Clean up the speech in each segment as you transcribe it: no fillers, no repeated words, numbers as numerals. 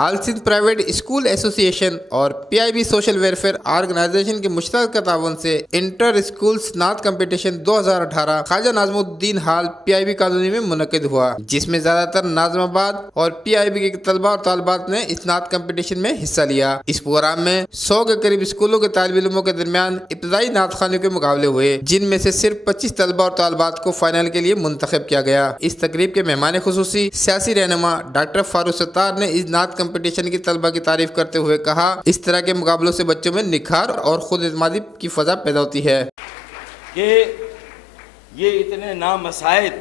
آل Sindh private school ایسوسی ایشن اور PIB سوشل ویلفیئر آرگنائزیشن کے مشترکہ تعاون سے انٹر اسکولز نعت کمپٹیشن 2018 خواجہ ناظم الدین ہال PIB کالونی میں منعقد ہوا، جس میں زیادہ تر ناظم آباد اور PIB کے طلبہ اور طالبات نے اس نعت کمپٹیشن میں حصہ لیا۔ اس پروگرام میں 100 کے قریب اسکولوں کے طالب علموں کے درمیان ابتدائی نعت خوانی کے مقابلے ہوئے، جن میں سے صرف 25 طلبہ اور طالبات کو فائنل کے لیے منتخب کیا گیا۔ اس تقریب کے مہمان خصوصی سیاسی رہنما ڈاکٹر فاروق ستار نے اس نعت کمپٹیشن کی طلبہ کی تعریف کرتے ہوئے کہا، اس طرح کے مقابلوں سے بچوں میں نکھار اور خود اعتمادی کی فضا پیدا ہوتی ہے کہ یہ اتنے نامساعد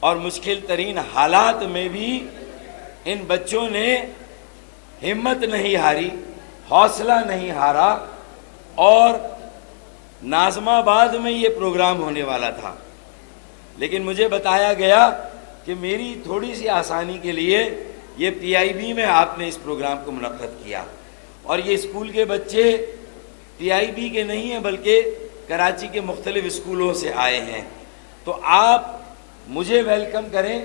اور مشکل ترین حالات میں بھی ان بچوں نے ہمت نہیں ہاری، حوصلہ نہیں ہارا، اور ناظم آباد میں یہ پروگرام ہونے والا تھا، لیکن مجھے بتایا گیا کہ میری تھوڑی سی آسانی کے لیے یہ PIB میں آپ نے اس پروگرام کو منعقد کیا، اور یہ اسکول کے بچے PIB کے نہیں ہیں بلکہ کراچی کے مختلف اسکولوں سے آئے ہیں، تو آپ مجھے ویلکم کریں،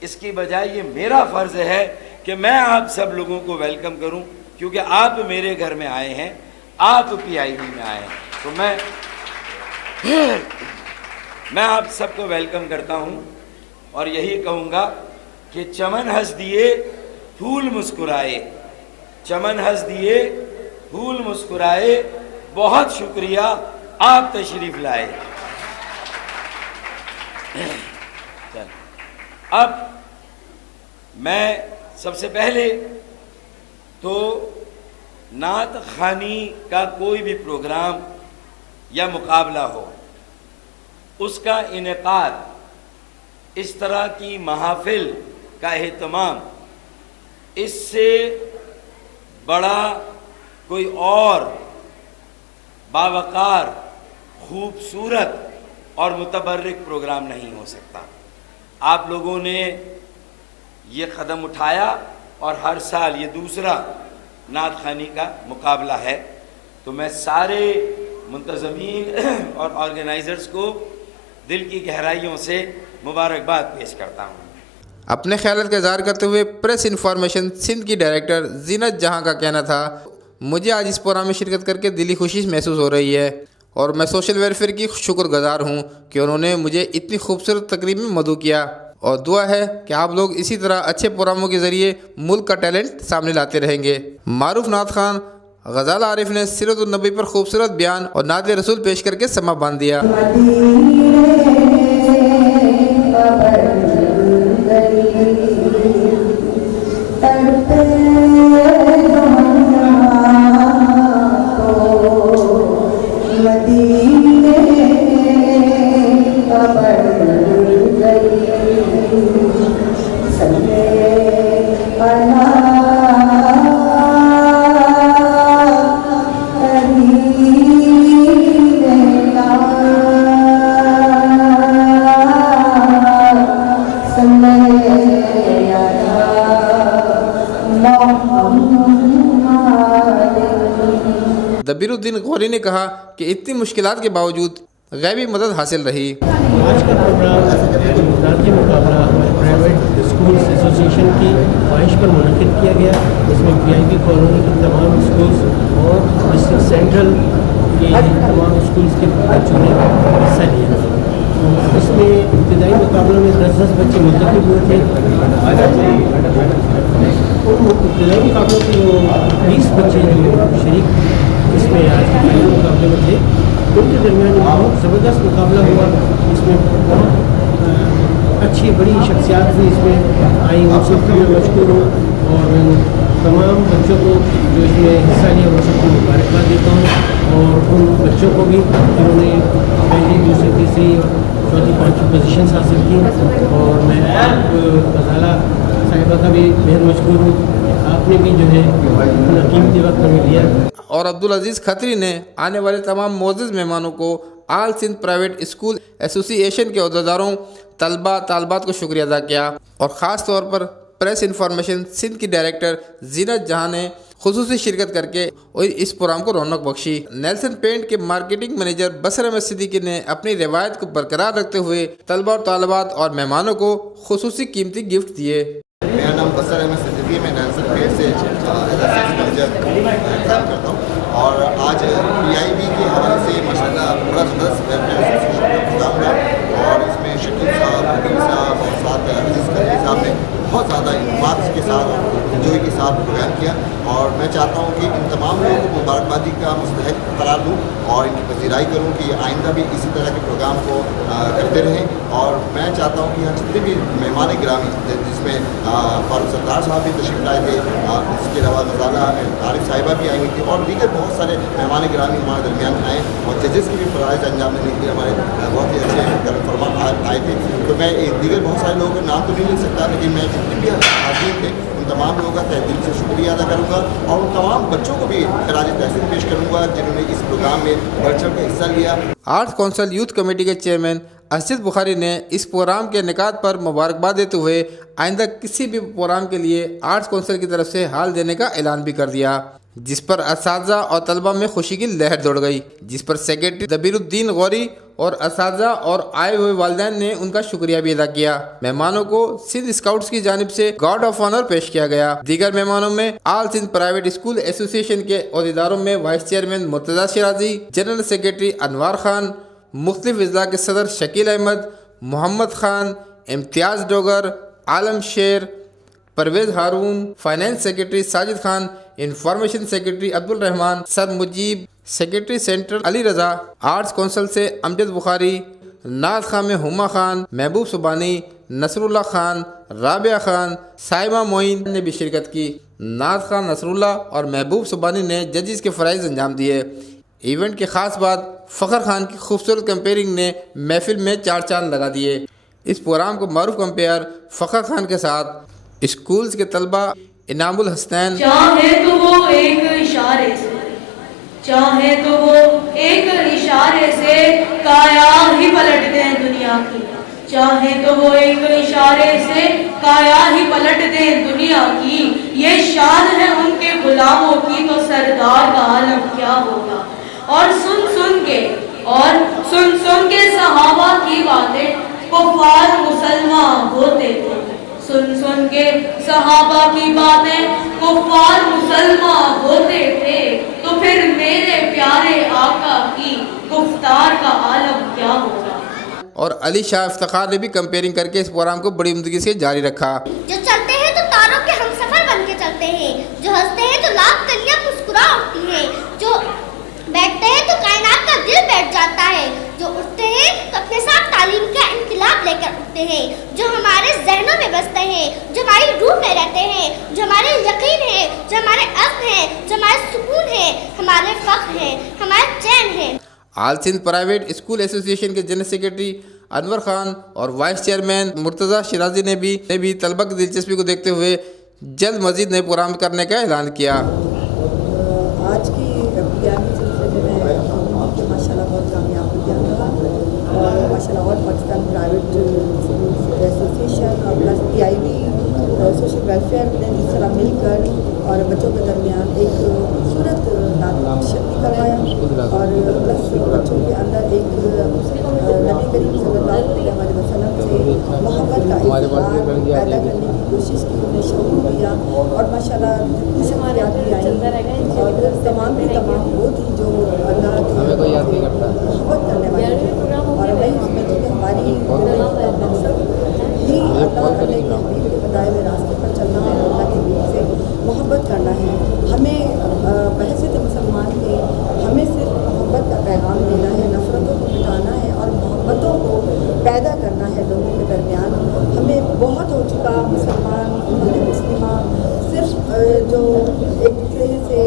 اس کی بجائے یہ میرا فرض ہے کہ میں آپ سب لوگوں کو ویلکم کروں، کیونکہ آپ میرے گھر میں آئے ہیں، آپ PIB میں آئے ہیں، تو میں آپ سب کو ویلکم کرتا ہوں، اور یہی کہوں گا کہ چمن ہنس دیے پھول مسکرائے، چمن ہنس دیے پھول مسکرائے، بہت شکریہ آپ تشریف لائے۔ اب میں سب سے پہلے تو نعت خوانی کا کوئی بھی پروگرام یا مقابلہ ہو، اس کا انعقاد، اس طرح کی محافل کا اہتمام، اس سے بڑا کوئی اور باوقار، خوبصورت اور متبرک پروگرام نہیں ہو سکتا۔ آپ لوگوں نے یہ قدم اٹھایا، اور ہر سال یہ دوسرا نعت خوانی کا مقابلہ ہے، تو میں سارے منتظمین اور آرگنائزرز کو دل کی گہرائیوں سے مبارکباد پیش کرتا ہوں۔ اپنے خیالات کا اظہار کرتے ہوئے پریس انفارمیشن سندھ کی ڈائریکٹر زینت جہاں کا کہنا تھا، مجھے آج اس پروگرام میں شرکت کر کے دلی خوشی محسوس ہو رہی ہے، اور میں سوشل ویلفیئر کی شکر گزار ہوں کہ انہوں نے مجھے اتنی خوبصورت تقریب میں مدعو کیا، اور دعا ہے کہ آپ لوگ اسی طرح اچھے پروگراموں کے ذریعے ملک کا ٹیلنٹ سامنے لاتے رہیں گے۔ معروف نعت خوان غزال عارف نے سیرت النبی پر خوبصورت بیان اور نعت رسول پیش کر کے سما باندھ دیا۔ دبیر الدین غوری نے کہا کہ اتنی مشکلات کے باوجود غیبی مدد حاصل رہی۔ آج کا پروگرام نعتی مقابلہ پرائیویٹ اسکولز ایسوسی ایشن کی خواہش پر منعقد کیا گیا، اس میں PIB کالونی کے تمام اسکولز اور ڈسٹرکٹ سینٹرل کے تمام اسکولز کے بچوں نے حصہ لیا۔ اس میں ابتدائی مقابلوں میں 10 بچے منتخب ہوئے تھے، ابتدائی مقابلوں کے جو 20 بچے جو شریک اس میں آج کے فائنل مقابلے میں تھے، ان کے درمیان بہت زبردست مقابلہ ہوا۔ اس میں بہت اچھی بڑی شخصیات بھی اس میں آئیں، ان سب کو میں مشکور ہوں، اور تمام بچوں کو جو اس میں حصہ لیا ان سب کو مبارکباد دیتا ہوں، اور ان بچوں کو بھی جنہوں نے پہلی، دوسری، تیسری، چوتھی، پانچویں پوزیشنس حاصل کی، اور میں آپ غزالہ صاحبہ کا بھی بہت مشکور ہوں، آپ نے بھی جو ہے اپنا قیمتی وقت ہمیں دیا۔ اور عبدالعزیز کھتری نے آنے والے تمام معزز مہمانوں کو آل سندھ پرائیویٹ اسکول ایسوسی ایشن کے عہدیداروں، طلبہ، طالبات کو شکریہ ادا کیا، اور خاص طور پر پریس انفارمیشن سندھ کی ڈائریکٹر زینت جہاں نے خصوصی شرکت کر کے اس پروگرام کو رونق بخشی۔ نیلسن پینٹ کے مارکیٹنگ منیجر بصر احمد صدیقی نے اپنی روایت کو برقرار رکھتے ہوئے طلبہ اور طالبات اور مہمانوں کو خصوصی قیمتی گفٹ دیے۔ میرا نام بصر احمد صدیقی ज़रिए मैं नेल्सन पेड़ से एज सेल्स मैनेजर काम करता हूँ। और आज PIB के हवाले से माशाल्लाह बड़ा ज़बरदस्त वेलफेयर एसोसिएशन का प्रोग्राम रहा और इसमें शकील साहब, वकील साहब और साथ अजीज़ करनी साहब ने बहुत ज़्यादा इन्फाक के साथ जोई के साथ प्रोग्राम किया। और मैं चाहता हूँ कि इन तमाम लोगों को मुबारकबादी का मुस्तहक करार दूँ और इनकी पजीराई करूँ कि आइंदा भी इसी तरह के प्रोग्राम को करते रहें। और मैं चाहता हूँ कि यहाँ जितने भी मेहमान गिरामी जिसमें फारूक सत्तार साहब भी तशरीफ लाए थे, इसके अलावा गजाला आरिफ साहिबा भी आई हुई थी और दीगर बहुत सारे मेहमान गिरामी हमारे दरमियान आए और जजेस की भी फ़राइज़ अंजाम देने के लिए हमारे बहुत ही अच्छे करम फरमा आए थे। तो मैं दीगर बहुत सारे लोगों के नाम तो नहीं लिख सकता, लेकिन मैं जितने भी हाज़रीन थे उन तमाम लोगों का तहे दिल से शुक्रिया अदा करूँगा और उन तमाम बच्चों को भी खराज तहसीन पेश करूँगा जिन्होंने इस प्रोग्राम में बढ़ चढ़ कर हिस्सा लिया। आर्ट्स काउंसिल यूथ कमेटी के चेयरमैन असद बुखारी ने इस प्रोग्राम के इनेकाद पर मुबारकबाद देते हुए आइंदा किसी भी प्रोग्राम के लिए आर्ट्स काउंसिल की तरफ से हाल देने का ऐलान भी कर दिया, जिस पर असातिज़ा और तलबा में खुशी की लहर दौड़ गई, जिस पर सेक्रेटरी दबीरुद्दीन गौरी और असातिज़ा और आए हुए वालिदैन ने उनका शुक्रिया भी अदा किया। मेहमानों को सिंध स्काउट्स की जानिब से गार्ड ऑफ ऑनर पेश किया गया। दीगर मेहमानों में all Sindh private school association के अहदेदारों में vice chairman Murtaza Shirazi, general secretary Anwar Khan, मुख्तलिफ अज़ला के सदर शकील अहमद, मोहम्मद खान, इम्तियाज़ Dogar, Alam Sher, Parvez Haroon, finance secretary Sajid Khan, information secretary Abdul Rehman, sir Mujeeb, secretary central Ali Raza, arts council से अमजद बुखारी, नाज खां में हुमा खान, महबूब सुबानी, नसरुल्लाह खान, राबिया खान, साइमा मोइन ने भी शिरकत की। नाज खान, नसरुल्लाह और महबूब सुबानी ने जजेस के फ़राइज़ अंजाम दिए। इवेंट की ख़ास बात फ़खर खान की खूबसूरत कंपेयरिंग ने महफिल में चार चांद लगा दिए। इस प्रोग्राम को मारूफ कंपेयर फ़खर खान के साथ स्कूल्स के तलबा इनामुल हसनैन, चाहे तो वो एक इशारे से, चाहे तो वो एक इशारे से काया ही पलट दें दुनिया की, चाहे तो वो एक इशारे से काया ही पलट दें दुनिया की। ये शान है उनके गुलामों की, तो सरदार का आलम क्या होगा। और सुन सुन के सहाबा की बातें कुफार मुसलमान होते थे, सुन के सहाबा की बातें कुफार मुसलमान होते थे, तो फिर मेरे प्यारे आका की गुफ्तार का आलम क्या होगा। और अली शाह इफ्तिखार ने भी कंपेयरिंग करके इस प्रोग्राम को बड़ी उम्दगी से जारी रखा। जो चलते हैं तो तारों के हमसफर बन के चलते हैं, जो हंसते हैं तो लाख कलियां मुस्कुरा उठती हैं, जो बैठते हैं तो कायनात का दिल बैठ जाता है, जो उठते हैं तो अपने साथ तालीम का इनकलाब लेकर उठते हैं, जो हमारे जहनों में बसते हैं, जो हमारी रूह में रहते हैं, जो हमारे यकीन है, जो हमारे अज़्म है, जो हमारे सुकून है, हमारे फ़ख्र है, हमारे चैन है। आल सिंध प्राइवेट स्कूल एसोसिएशन के जनरल सेक्रेटरी अनवर खान और वाइस चेयरमैन मुर्तज़ा शिराजी ने भी तलबा की दिलचस्पी को देखते हुए जल्द मजीद नए प्रोग्राम करने का ऐलान किया। आज की माशाल्लाह बहुत कामयाब प्रोग्राम रहा और माशाल्लाह और पाकिस्तान प्राइवेट एसोसिएशन और प्लस PIB सोशल वेलफेयर ने जिस तरह मिलकर और बच्चों के दरमियान एक खूबसूरत शक्ति करवाया और प्लस बच्चों के अंदर एक नबी करीम सल्लल्लाहु अलैहि वसल्लम से मोहब्बत का इज़हार पैदा करने की कोशिश की, उन्हें शौक किया और माशाल्लाह जितनी शख्सियात भी आई और तमाम वो थी जो अल्लाह की मोहब्बत करने वाली थी और वही उसमें थी कि हमारी मकसद ही अल्लाह के बताए हुए रास्ते पर चलना है, अल्लाह के दीन से मोहब्बत करना है। हमें बहैसियत मुसलमान के हमें सिर्फ मोहब्बत का पैगाम देना है, नफ़रतों को मिटाना है और मोहब्बतों को पैदा करना है लोगों के दरमियान। हमें बहुत हो चुका मुसलमान मुस्लिमा सिर्फ जो एक दूसरे से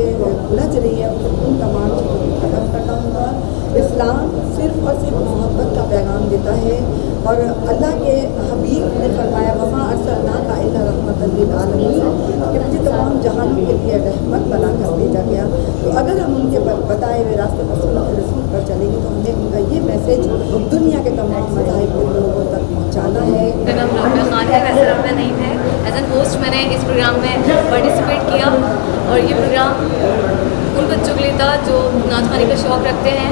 उलझ रही है उन तमाम चीज़ों को ख़त्म करना होगा। इस्लाम सिर्फ और सिर्फ मोहब्बत का पैगाम देता है और अल्लाह के हबीब ने फरमाया वमा अरसलनाका इल्ला रहमतन लिल आलमीन, कि मुझे तमाम जहानों के लिए रहमत बना कर भेजा गया। तो अगर हम उनके बताए हुए रास्ते पर सुन्नत रसूल पर चलेंगे तो हमें उनका ये मैसेज दुनिया के तमाम मज़ाहिब के लोगों तक पहुँचाना है। मेरा नाम राबिया खान है, वैसे राबिया नहीं है। एज एन होस्ट मैंने इस प्रोग्राम में पार्टिसिपेट किया और ये प्रोग्राम उन बच्चों के लिए था जो नात ख़वानी का शौक़ रखते हैं।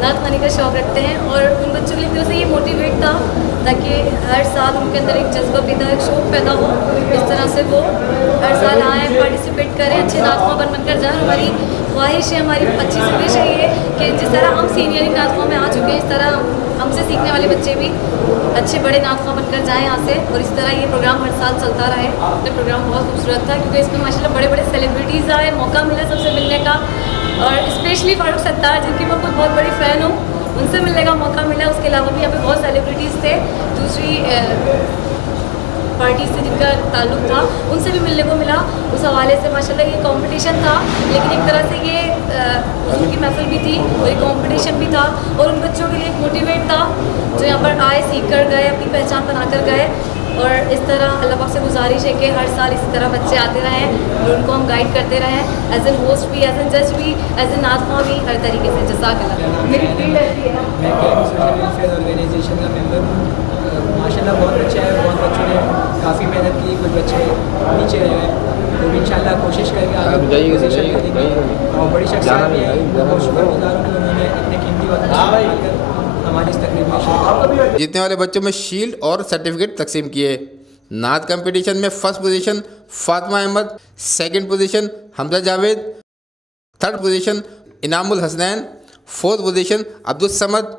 नात ख़वानी गाने का शौक़ रखते हैं और उन बच्चों के लिए एक तरह से ये मोटिवेट था ताकि हर साल उनके अंदर एक जज्बा पैदा, एक शौक़ पैदा हो, इस तरह से वो हर साल आएँ, पार्टिसिपेट करें, अच्छे नाज़मा बनकर जाएँ। हमारी ख्वाहिश है, हमारी अच्छी सी विश है ये कि जिस तरह हम सीनियर नाज़मा में आ चुके हैं, इस तरह हमसे सीखने वाले बच्चे भी अच्छे बड़े नाज़मा बनकर जाएँ यहाँ से, और इस तरह ये प्रोग्राम हर साल चलता रहे। ये प्रोग्राम बहुत खूबसूरत था क्योंकि इसमें माशाल्लाह बड़े बड़े सेलिब्रिटीज़ आए, मौका मिला सबसे मिलने का, और स्पेशली फारूक सत्तार जिनकी मैं खुद बहुत बड़ी फ़ैन हूँ, उनसे मिलने का मौका मिला। उसके अलावा भी यहाँ पे बहुत सेलिब्रिटीज़ थे दूसरी पार्टी से जिनका ताल्लुक़ था, उनसे भी मिलने को मिला। उस हवाले से माशाल्लाह ये कंपटीशन था, लेकिन एक तरह से ये हुज़ूर की महफ़िल भी थी और ये कंपटीशन भी था, और उन बच्चों के लिए एक मोटिवेट था जो यहाँ पर आए, सीख कर गए, अपनी पहचान बना कर गए। और इस तरह अल्लाह पाक से गुजारिश है कि हर साल इसी तरह बच्चे आते रहें और उनको हम गाइड करते रहें, एज एन होस्ट भी, एज एन जज भी, एज एन नाज़मा भी, हर तरीके से। जज़ाकल्लाह। मेरी फील्ड ऐसी है। मैं सोशल वेलफेयर ऑर्गेनाइजेशन का मेंबर हूँ। माशाल्लाह बहुत अच्छा है, बहुत बच्चों ने काफ़ी मेहनत की, कुछ बच्चे नीचे रह गए, तो भी इंशाल्लाह कोशिश करके आगे पोजीशन करेंगे। और बड़ी शख्सियत भी है, बहुत शुक्रगुजार हूँ कि उन्होंने अपने कीमती वक्त हमारी इस तकरीब में शिरकत। जीतने वाले बच्चों में शील्ड और सर्टिफिकेट तकसीम किए। नात कंपटीशन में first position Fatima Ahmed, second position Hamza Javed, third position Inamul Hasnain, fourth position Abdul Samad,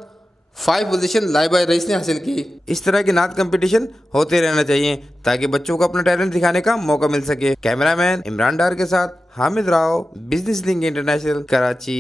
5 position Laiba Rais ने हासिल की। इस तरह के नात कंपटीशन होते रहना चाहिए ताकि बच्चों को अपना टैलेंट दिखाने का मौका मिल सके। कैमरामैन इमरान डार के साथ Hamid Rao, business link international, Karachi.